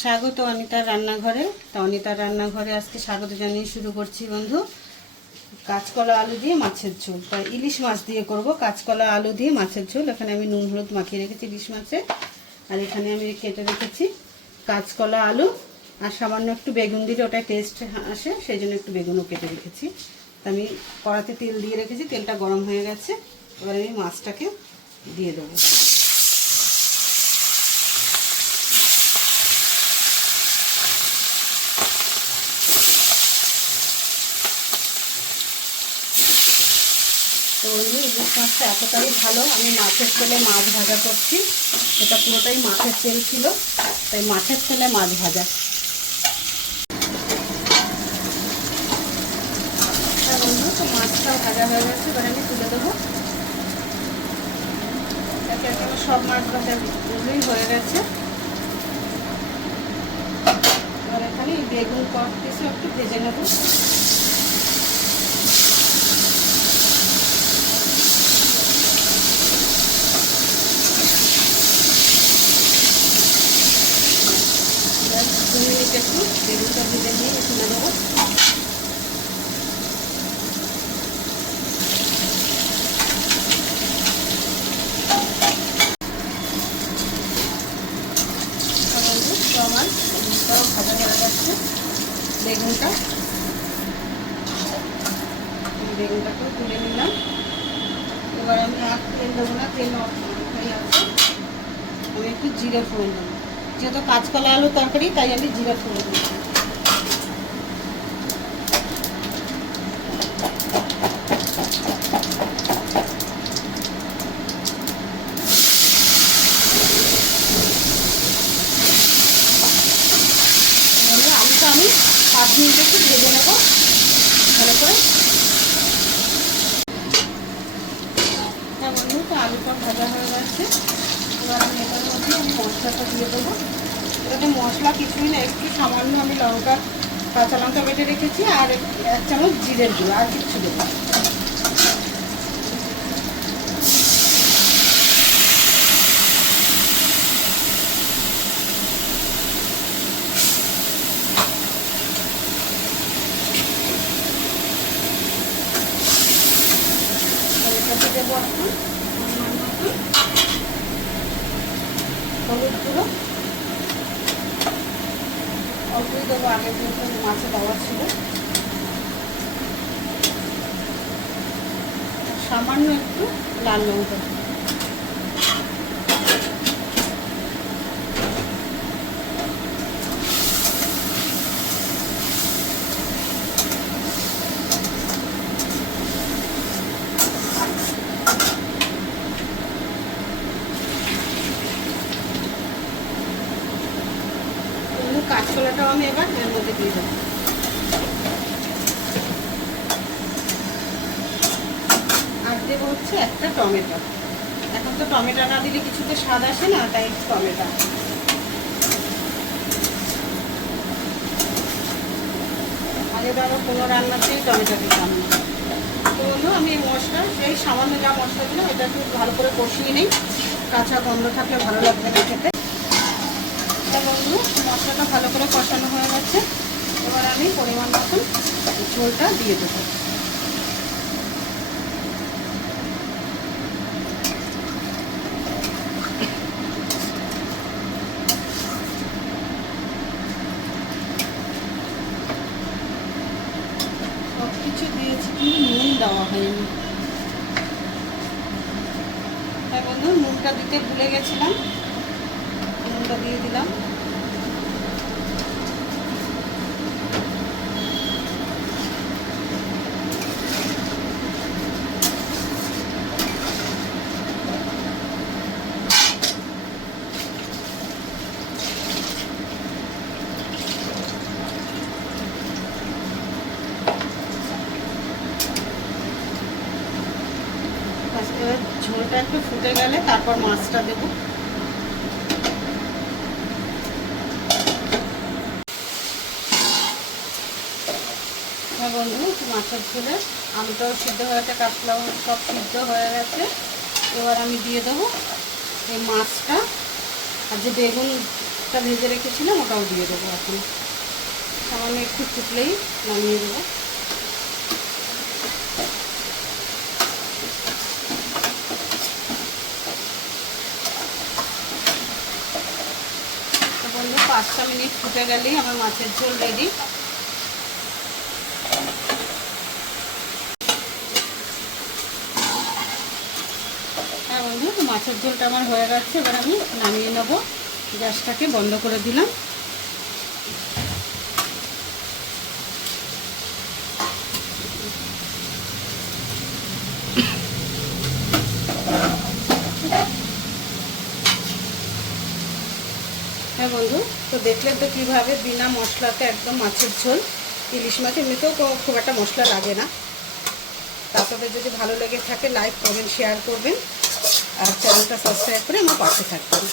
স্বাগত অনিতার রান্নাঘরে। তো অনিতার রান্নাঘরে আজকে স্বাগত জানিয়ে শুরু করছি বন্ধু। কাঁচকলা আলু দিয়ে মাছের ঝোল, তাই ইলিশ মাছ দিয়ে করব। কাঁচকলা আলু দিয়ে মাছের ঝোল। এখানে আমি নুন হলুদ মাখিয়ে রেখেছি ইলিশ মাছে, আর এখানে আমি কেটে রেখেছি কাঁচকলা আলু, আর সামান্য একটু বেগুন দিলে ওটাই টেস্ট আসে, সেই জন্য একটু বেগুনও কেটে রেখেছি। তো আমি কড়াতে তেল দিয়ে রেখেছি, তেলটা গরম হয়ে গেছে। এবার আমি মাছটাকে দিয়ে দেবো। তো ইলিশ মাছটা এতটাই ভালো, আমি মাছের তেলে মাছ ভাজা করছি। এটা পুরোটাই মাছের তেল ছিল, তাই মাছের তেলে মাছ ভাজা। বন্ধু, তো মাছটাও ভাজা হয়ে গেছে, এবার আমি তুলে দেবো। একে একে সব মাছ ভাজা হয়ে গেছে। এবার এখানে বেগুন কট পিসে একটু ভেজে নেবো। দু মিনিট একটু বেগুনটা ভেজে নিয়ে তুলে দেবো। আমার বেগুনটাও ভাজা হয়ে যাচ্ছে। বেগুনটাকেও তুলে নিলাম। এবার আমি আর তেল দেবো না, তেল হয়ে আছে। আমি একটু জিরে ফোড়ন দেবো, যেহেতু কাঁচকলা আলু তরকারি তাই আমি জিরে ফোড়ন দেবো। আলুটা আমি 5 মিনিট একটু ভেজে নেবো ভালো করে। হ্যাঁ বন্ধু, তো আলুটা ভাজা হয়ে গেছে। এবার আমি এটার মধ্যে মশলাটা দিয়ে দেবো। এটাতে মশলা কিছুই না, একটু সামান্য আমি কাঁচা লঙ্কা বেটে রেখেছি, আর 1 চামচ জিরের গুঁড়ো, আর কিচ্ছু দেবো। এটাতে দেবো এখন হলুদ গুঁড়ো অল্পই দেবো, আগের যেহেতু মাছে দেওয়া ছিল। সামান্য একটু লাল লঙ্কা। কাঁচকলাটাও আমি এবার এর মধ্যে দিয়ে দেবো। আর দেবো হচ্ছে একটা টমেটো। এখন তো টমেটো না দিলে কিছুতে স্বাদ আসে না, তাই টমেটো। আগে তো আবার কোনো রান্নাতেই টমেটো দিতাম না। তো বন্ধু, আমি এই মশলা সেই সামান্য যা মশলা দিলাম এটা একটু ভালো করে কষিয়ে নিই। কাঁচা গন্ধ থাকলে ভালো লাগবে না খেতে। বন্ধু, মশলাটা ভালো করে কষানো হয়ে গেছে। এবার আমি পরিমাণ মতন ঝোলটা দিয়ে দেবো। সব কিছু দিয়েছি, কিন্তু নুন দেওয়া হয়নি। হ্যাঁ বন্ধু, নুনটা দিতে ভুলে গেছিলাম, নুনটা দিয়ে দিলাম। এবার ঝোলটা একটু ফুটে গেলে তারপর মাছটা দেবো। হ্যাঁ বন্ধু, মাছের ঝোলে আলুটাও সিদ্ধ হয়ে গেছে, কাঁচকলাও সব সিদ্ধ হয়ে গেছে। এবার আমি দিয়ে দেবো এই মাছটা। মাছটা দেওয়ার পর একটু নাড়াচাড়া করে নেবো। নাড়াচাড়া করে নিয়ে এবার আমি জল দিয়ে দেবো। জল দিয়ে আর যে বেগুনটা ভেজে রেখেছিলাম ওটাও দিয়ে দেবো এখন। সামান্য একটু ফুটলেই নামিয়ে দেবো। বন্ধু 5টা মিনিট ফুটে গেলেই আমার মাছের ঝোল রেডি। হ্যাঁ বন্ধু, মাছের ঝোলটা আমার হয়ে গেছে। এবার আমি নামিয়ে নেবো, গ্যাসটাকে বন্ধ করে দিলাম। হ্যাঁ বন্ধু, তো দেখলেন তো কীভাবে বিনা মশলাতে একদম মাছের ঝোল। ইলিশ মাছ এমনিতেও খুব একটা মশলা লাগে না। তারপরে যদি ভালো লেগে থাকে লাইক কমেন্ট শেয়ার করবেন, আর চ্যানেলটা সাবস্ক্রাইব করে আমার পাশে থাকবেন।